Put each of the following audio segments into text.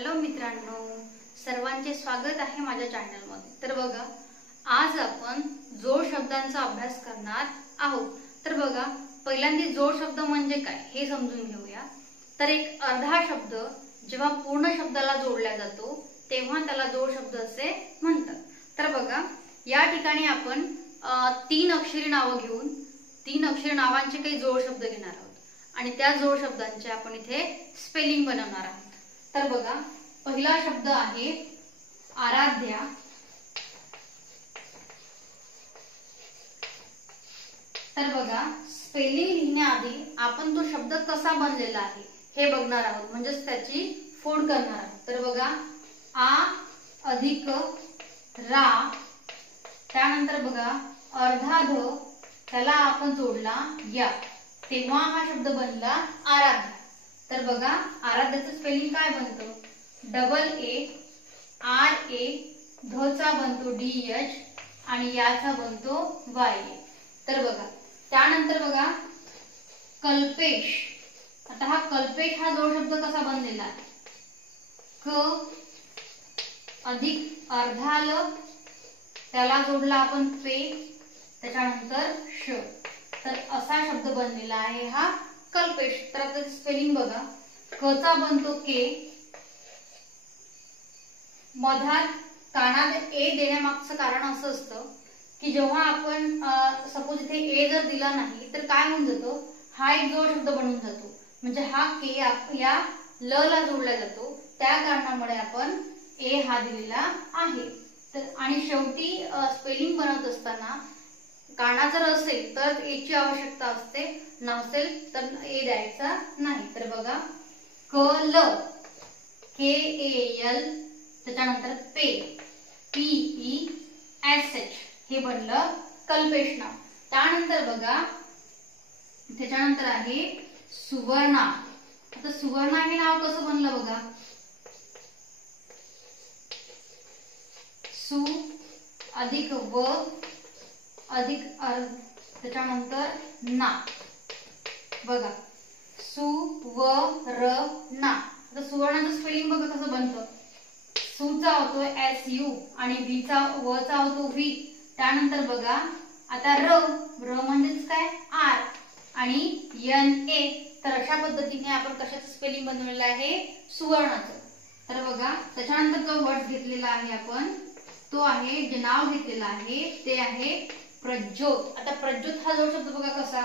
Hello मित्रांनो, सर्वांचे स्वागत आहे माझ्या चॅनलमध्ये। तर बघा, आज आपण जोड शब्दांचा अभ्यास करणार आहोत। तर बघा, पहिल्यांदा जोड शब्द म्हणजे काय हे समजून घेऊया। तर एक अर्धा शब्द जेव्हा पूर्ण शब्दाला जोडला जातो तेव्हा त्याला जोड शब्द असे म्हणतात। तर बघा, या ठिकाणी आपण तीन अक्षरी नाव घेऊन तीन अक्षरी नावांचे काही जोड शब्द घेणार आहोत आणि त्या जोड शब्दांचे आपण इथे स्पेलिंग बनवणार आहोत। तर बघा, पहिला शब्द आहे आराध्या। तर बघा, स्पेलिंग लिहिण्याआधी आपण तो शब्द कसा बनलेला आहे हे बघणार आहोत, म्हणजे त्याची फोड करणार आहोत। तर बघा, आ अधिक रा, त्यानंतर बघा अर्धा ध, त्याला आपण जोडला या, तेव्हा हा शब्द बनला आराध्या। तर बघा, आराध्याचं स्पेलिंग काय बनतं? डबल ए आर ए, ध चा बनतो डी एच आणि याचा बनतो वाय ए। तर बघा, त्यानंतर बघा कल्पेश। आता हा कल्पेश हा जोड शब्द कसा बनलेला आहे? क अधिक अर्धा ल, त्याला जोडला आपण पे, त्याच्यानंतर श, तर असा शब्द बनलेला आहे हा कल्पेश। तर आता स्पेलिंग बघा, क चा बनतो के, मधात कानात ए देण्यामागचं कारण असं असतं की जेव्हा आपण सपोज इथे ए जर दिला नाही तर काय होऊन जातो, हा एक जोड शब्द बनून जातो, म्हणजे हा के या ल ला जोडला जातो, त्या कारणामुळे आपण ए हा दिलेला आहे। तर आणि शेवटी स्पेलिंग बनवत असताना काना जर असेल तर ए ची आवश्यकता असते, नसेल तर ए द्यायचा नाही। तर बघा, क ल, के ए एल, त्याच्यानंतर पे, पी ई एस एच, हे बनलं कल्पेश नाव। त्यानंतर बघा, त्याच्यानंतर आहे सुवर्णा। आता सुवर्णा हे नाव कसं बनलं बघा, सु अधिक व अधिक त्याच्यानंतर ना, बघा सुवर्णा। आता सुवर्णाचं स्पेलिंग बघा कसं बनतं, सु चा होतो एस यू आणि वी चा व चा होतो व्ही, त्यानंतर बघा आता र, र म्हणजेच काय आर आणि एन ए, तर अशा पद्धतीने आपण कशाचं स्पेलिंग बनवलेलं आहे, सुवर्णाचं। तर बघा, त्याच्यानंतर जो वर्ड घेतलेला आहे आपण, तो आहे, जे नाव घेतलेलं आहे ते आहे प्रज्योत। आता प्रज्योत हा जोड शब्द बघा कसा,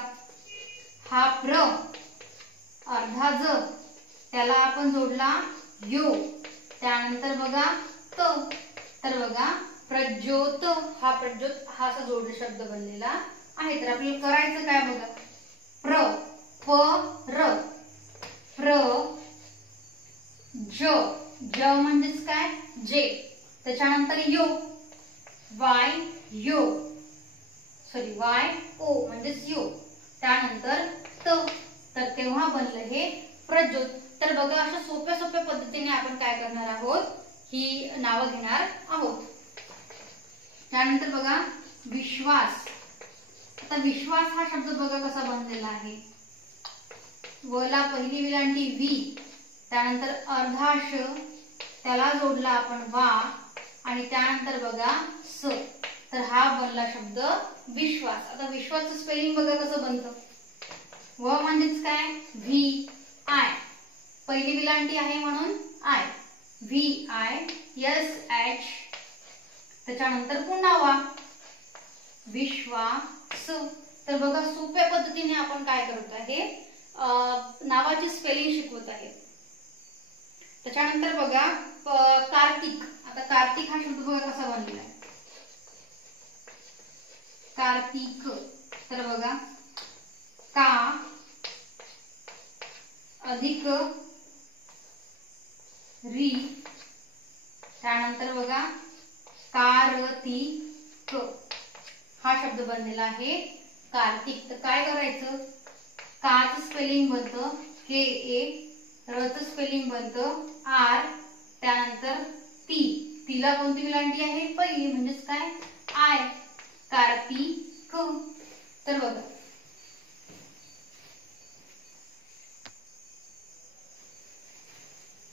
हा प्र अर्धा ज, त्याला आपण जोडला यो, त्यानंतर बघा त, तर बघा प्रज्योत, हा प्रज्योत हा असा जोड शब्द बनलेला आहे। तर आपल्याला करायचं काय बघा, प्र प र, प्र ज, ज म्हणजेच काय जे, त्याच्यानंतर यो, वाय यो, सॉरी वाय ओ म्हणजेच यो, त्यानंतर त, तर तेव्हा बनलं हे प्रज्योत। तर बघा, अशा सोप्या सोप्या पद्धतीने आपण काय करणार आहोत, ही नावं घेणार आहोत। त्यानंतर बघा विश्वास। आता विश्वास हा शब्द बघा कसा बनलेला आहे, व ला पहिली विलांटी वी, त्यानंतर अर्धा श, त्याला जोडला आपण वा आणि त्यानंतर बघा स, तर हा बनला शब्द विश्वास। आता विश्वासचं स्पेलिंग बघा कसं बनतं, व म्हणजेच काय व्ही आय, पहिली विलांटी आहे म्हणून I, V I S H, त्याच्यानंतर पुन्हा वा, विश्वास। तर बघा, सोप्या पद्धतीने आपण काय करत आहे, नावाची स्पेलिंग शिकवत आहे। त्याच्यानंतर बघा कार्तिक। आता कार्तिक हा शब्द बघा कसा बनलेला आहे, कार्तिक, तर बघा का अधिक री, त्यानंतर बघा कार्तिक, हा शब्द बनलेला आहे कार्तिक। तर काय करायचं, काचं स्पेलिंग बनतं के ए, रचं स्पेलिंग बनतं आर, त्यानंतर ती, तिला कोणती विलांटी आहे, पहिली, म्हणजेच काय आय, कार्तिक। तर बघा,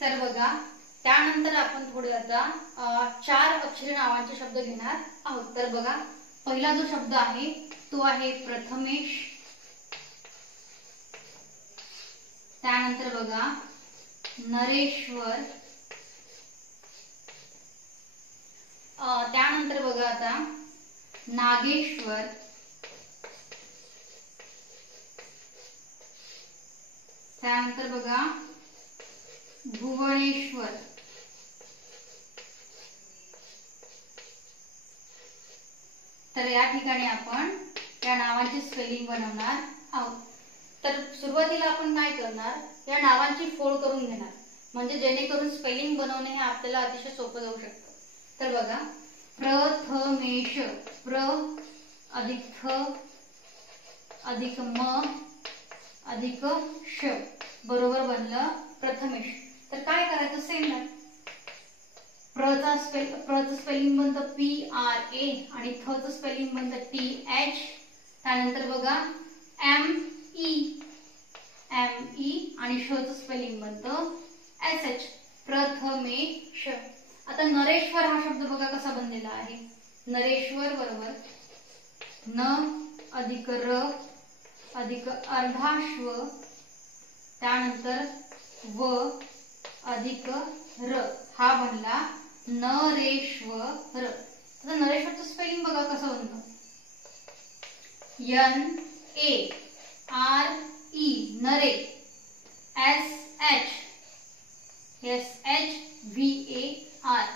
तर बघा त्यानंतर आपण थोडे आता 4 अक्षरी नावांचे शब्द घेणार आहोत. तर बघा, पहिला जो शब्द आहे तो आहे प्रथमेश. त्यानंतर बघा नरेश्वर. त्यानंतर बघा आता नागेश्वर. त्यानंतर बघा भुवनेश्वर. तर या ठिकाणी आपण या नावांची स्पेलिंग बनवणार आहोत. तर सुरुवातीला आपण काय करणार, या नावांची फोड करून घेणार, म्हणजे जेणेकरून स्पेलिंग बनवणे हे आपल्याला अतिशय सोपं जाऊ शकतं. तर बघा, प्रथमेश, प्र अधिक थ अधिक म अधिक श बरोबर बनलं प्रथमेश. तर काय करायचं, सेम आहे. प्रचं स्पेलिंग बनतं PRA आणि थचं स्पेलिंग बनतं TH. त्यानंतर बघा ME आणि शचं स्पेलिंग बनतं SH, प्रथमेश. आता नरेश्वर हा शब्द बघा कसा बनलेला आहे. नरेश्वर बरोबर न अधिक र अधिक अर्धाश्व, त्यानंतर व अधिक र हा बनला नरेश्वर. आता नरेश्वरचं स्पेलिंग बघा कसं बनतं. NARE नरे, SHVAR